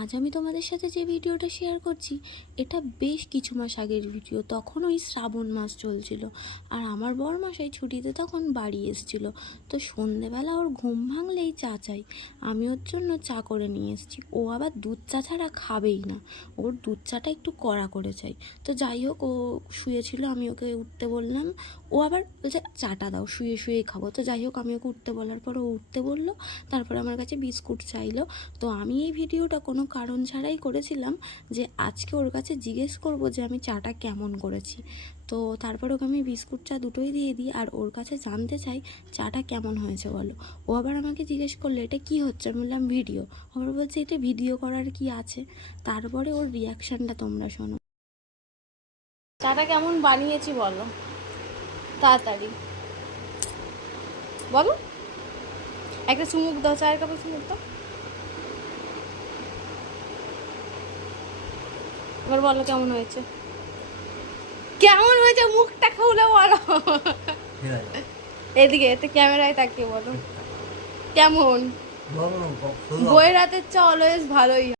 আজ আমি তোমাদের সাথে যে ভিডিওটা শেয়ার করছি এটা বেশ কিছু মাস আগের ভিডিও। তখন ওই শ্রাবণ মাস চলছিল আর আমার বরমশাই ছুটিতে তখন বাড়ি এসেছিল। তো সন্ধেবেলা ওর ঘুম ভাঙলেই চা চাই, আমি ওর জন্য চা করে নিয়ে এসেছি। ও আবার দুধ চা ছাড়া খাবেই না, ওর দুধ চাটা একটু কড়া করে চাই। তো যাই হোক, ও শুয়েছিল, আমি ওকে উঠতে বললাম, ও আবার বলছে চাটা দাও, শুয়ে শুয়েই খাবো। তো যাই হোক, আমি ওকে উঠতে বলার পর ও উঠতে বললো, তারপর আমার কাছে বিস্কুট চাইলো। তো আমি এই ভিডিওটা কোনো কারণ ছাড়াই করেছিলাম যে আজকে ওর কাছে জিজ্ঞেস করব যে আমি চাটা কেমন করেছি। তো তারপর ওকে আমি বিস্কুট চা দুটোই দিয়ে দিই আর ওর কাছে জানতে চাই চাটা কেমন হয়েছে বলো। ও আবার আমাকে জিজ্ঞেস করলো এটা কি হচ্ছে, আমি বললাম ভিডিও। আবার বলছে এটা ভিডিও করার কি আছে। তারপরে ওর রিয়াকশানটা তোমরা শোনো। চাটা কেমন বানিয়েছি বলো তাড়াতাড়ি, বলো। একটা চুমুক দাও, চায়ের কাপে চুমুক দাও। এবার বলো কেমন হয়েছে, কেমন হয়েছে মুখটা খুলে বলো। এদিকে এতে ক্যামেরায় তাকিয়ে বলো কেমন। বইয়ের রাতের চা অলওয়েজ ভালোই।